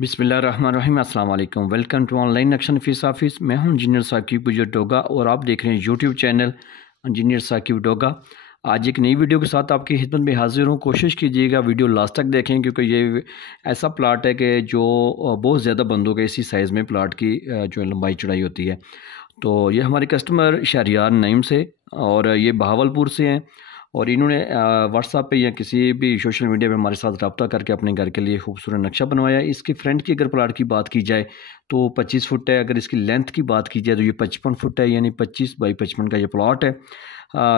बिस्मिल्लाहिर्रहमानिर्रहीम अस्सलाम वालेकुम। वेलकम टू ऑनलाइन नक्शा नफीस ऑफिस। मैं हूं इंजीनियर साकिब डोगा और आप देख रहे हैं YouTube channel engineer Saqib Doga. आज एक नई वीडियो के साथ आपकी खिदमत में हाजिर हूं। कोशिश कीजिएगा वीडियो लास्ट तक देखें क्योंकि ये ऐसा प्लाट है कि जो बहुत ज़्यादा बंदों के इसी साइज़ में प्लाट की जो लंबाई चौड़ाई होती है। तो ये हमारे कस्टमर शहरियार नईम से और ये बहावलपुर से हैं और इन्होंने व्हाट्सएप पे या किसी भी सोशल मीडिया पे हमारे साथ रब्ता करके अपने घर के लिए खूबसूरत नक्शा बनवाया। इसकी फ्रंट की अगर प्लाट की बात की जाए तो 25 फुट है। अगर इसकी लेंथ की बात की जाए तो ये 55 फुट है, यानी 25 बाई 55 का ये प्लाट है।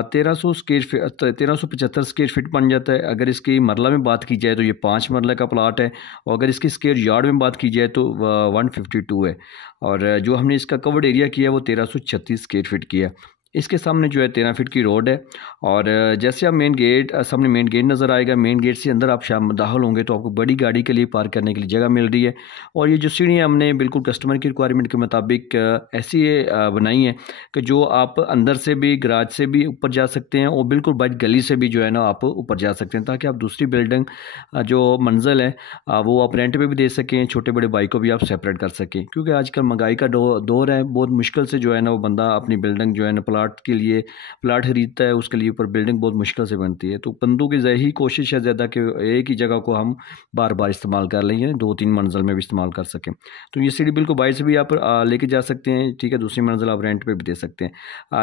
1375 स्क्वायर फीट बन जाता है। अगर इसकी मरला में बात की जाए तो ये 5 मरला का प्लाट है और अगर इसकी स्क्वायर यार्ड में बात की जाए तो 152 है। और जो हमने इसका कवर्ड एरिया किया है वो 1336 स्क्वायर फीट की है। इसके सामने जो है 13 फीट की रोड है और जैसे आप मेन गेट सामने मेन गेट नज़र आएगा। मेन गेट से अंदर आप शाम दाखिल होंगे तो आपको बड़ी गाड़ी के लिए पार्क करने के लिए जगह मिल रही है। और ये जो सीढ़ियाँ हमने बिल्कुल कस्टमर की रिक्वायरमेंट के मुताबिक ऐसी बनाई है कि जो आप अंदर से भी गराज से भी ऊपर जा सकते हैं और बिल्कुल बच गली से भी जो है ना आप ऊपर जा सकते हैं, ताकि आप दूसरी बिल्डिंग जो मंजिल है वो आप रेंट पे भी दे सकें, छोटे बड़े बाइक को भी आप सेपरेट कर सकें। क्योंकि आजकल महंगाई का दौर है, बहुत मुश्किल से जो है ना वो बंदा अपनी बिल्डिंग जो है ना प्लाट के लिए प्लाट खरीदता है, उसके लिए ऊपर बिल्डिंग बहुत मुश्किल से बनती है। तो बंदों की यही कोशिश है ज़्यादा कि एक ही जगह को हम बार बार इस्तेमाल कर लें, 2-3 मंजिल में भी इस्तेमाल कर सकें। तो ये सीढ़ी बिल्कुल बाइक से भी आप लेके जा सकते हैं, ठीक है। दूसरी मंजिल आप रेंट पे भी दे सकते हैं।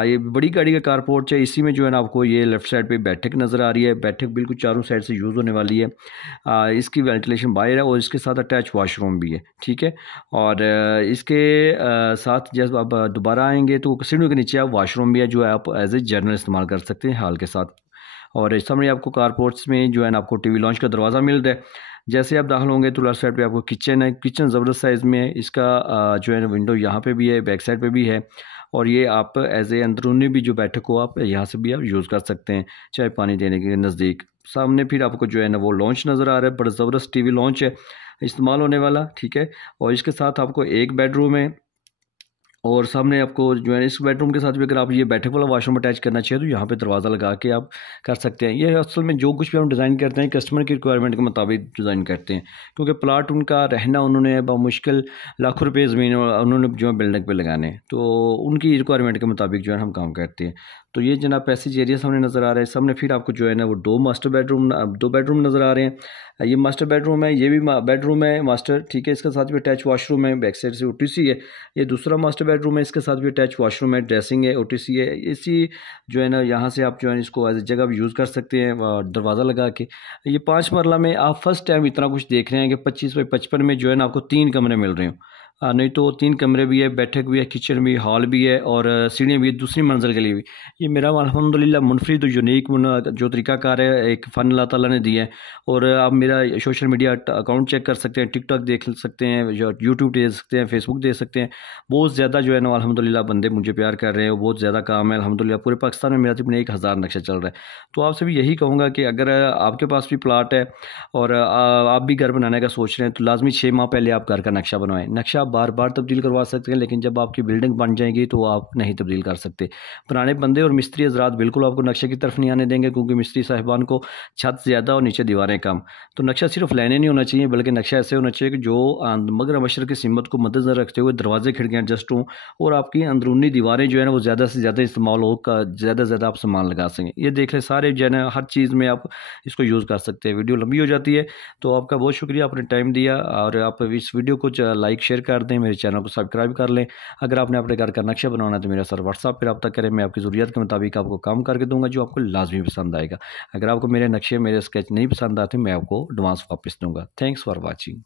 ये बड़ी गाड़ी का कारपोर्च है। इसी में जो है ना आपको ये लेफ्ट साइड पे बैठक नज़र आ रही है। बैठक बिल्कुल चारों साइड से यूज़ होने वाली है। इसकी वेंटिलेशन बाहर है और इसके साथ अटैच वॉशरूम भी है, ठीक है। और इसके साथ जब आप दोबारा आएंगे तो सीढ़ियों के नीचे आप वॉशरूम भी है जो आप एज ए जर्नल इस्तेमाल कर सकते हैं हॉल के साथ। और इस समय आपको कारपोर्ट्स में जो है ना आपको टीवी लॉन्च का दरवाज़ा मिल रहा है। जैसे आप दाखिल होंगे तो लेफ्ट साइड पे आपको किचन है। किचन ज़बरदस्त साइज़ में है। इसका जो है ना विंडो यहाँ पे भी है, बैक साइड पे भी है। और ये आप एज ए अंदरूनी भी जो बैठक हो आप यहाँ से भी आप यूज़ कर सकते हैं, चाहे पानी देने के नज़दीक। सामने फिर आपको जो है ना वो लॉन्च नज़र आ रहा है, बड़ा ज़बरदस्त टीवी लॉन्च है इस्तेमाल होने वाला, ठीक है। और इसके साथ आपको एक बेडरूम है और सामने आपको जो है इस बेडरूम के साथ भी अगर आप ये बैठक वाला वॉशरूम अटैच करना चाहिए तो यहाँ पे दरवाज़ा लगा के आप कर सकते हैं। ये असल में जो कुछ भी हम डिज़ाइन करते हैं कस्टमर की रिक्वायरमेंट के मुताबिक डिज़ाइन करते हैं, क्योंकि प्लाट उनका रहना उन्होंने मुश्किल लाखों रुपये ज़मीन उन्होंने जो है बिल्डिंग पे लगाने हैं, तो उनकी रिक्वायरमेंट के मुताबिक जो है हम काम करते हैं। तो ये जनाब पैसेज एरिया सामने नज़र आ रहा है। सामने फिर आपको जो है ना वो दो बेडरूम नज़र आ रहे हैं। ये मास्टर बेडरूम है, ये भी बेडरूम है मास्टर, ठीक है। इसके साथ भी अटैच वॉशरूम है, बैक साइड से ओटीसी है। ये दूसरा मास्टर बेडरूम है, इसके साथ भी अटैच वॉशरूम है, ड्रेसिंग है, ओटीसी है। इसी जो है ना यहाँ से आप जो है इसको एज ए जगह भी यूज़ कर सकते हैं दरवाज़ा लगा के। ये 5 मरला में आप फर्स्ट टाइम इतना कुछ देख रहे हैं कि 25 बाई 55 में जो है ना आपको 3 कमरे मिल रहे हो। नहीं तो 3 कमरे भी है, बैठक भी है, किचन भी, हॉल भी है और सीढ़ियाँ भी है दूसरी मंजिल के लिए भी। ये मेरा अल्हम्दुलिल्लाह मुनफरिद यूनिक जो तरीक़ाकार है, एक फ़न अल्लाह ताला ने दिया है। और आप मेरा सोशल मीडिया अकाउंट चेक कर सकते हैं, टिकटॉक देख सकते हैं, यूट्यूब देख सकते हैं, फेसबुक देख सकते हैं। बहुत ज़्यादा जो है ना अल्हम्दुलिल्लाह बंदे मुझे प्यार कर रहे हैं, बहुत ज़्यादा काम है अल्हम्दुलिल्लाह। पूरे पाकिस्तान में मेरा तकरीबन 1000 नक्शा चल रहा है। तो आपसे भी यही कहूँगा कि अगर आपके पास भी प्लाट है और आप भी घर बनाने का सोच रहे हैं तो लाजमी 6 माह पहले आप घर का नक्शा बनवाएं। नक्शा बार बार तब्दील करवा सकते हैं, लेकिन जब आपकी बिल्डिंग बन जाएगी तो आप नहीं तब्दील कर सकते। पुराने बंदे और मिस्त्री हजरात बिल्कुल आपको नक्शे की तरफ नहीं आने देंगे, क्योंकि मिस्त्री साहिबान को छत ज़्यादा और नीचे दीवारें कम। तो नक्शा सिर्फ लाइनें नहीं होना चाहिए, बल्कि नक्शा ऐसे होना चाहिए कि जो मगर मशरक़ की सिमत को मद्देनज़र रखते हुए दरवाजे खिड़कियाँ एडजस्ट हों और आपकी अंदरूनी दीवारें जो है ना वो ज़्यादा से ज़्यादा इस्तेमाल हो, ज़्यादा से ज़्यादा आप सामान लगा सकें। ये देख लें सारे जो है ना हर चीज़ में आप इसको यूज़ कर सकते हैं। वीडियो लंबी हो जाती है तो आपका बहुत शुक्रिया, आपने टाइम दिया। और आप इस वीडियो को लाइक शेयर कर दें, मेरे चैनल को सब्सक्राइब कर लें। अगर आपने अपने घर का नक्शा बनाना है तो मेरा सर व्हाट्सएप पर रब्ता करें, मैं आपकी ज़रूरत के मुताबिक आपको काम करके दूंगा जो आपको लाजमी पसंद आएगा। अगर आपको मेरे नक्शे मेरे स्केच नहीं पसंद आते मैं आपको एडवांस वापस दूंगा। Thanks for watching.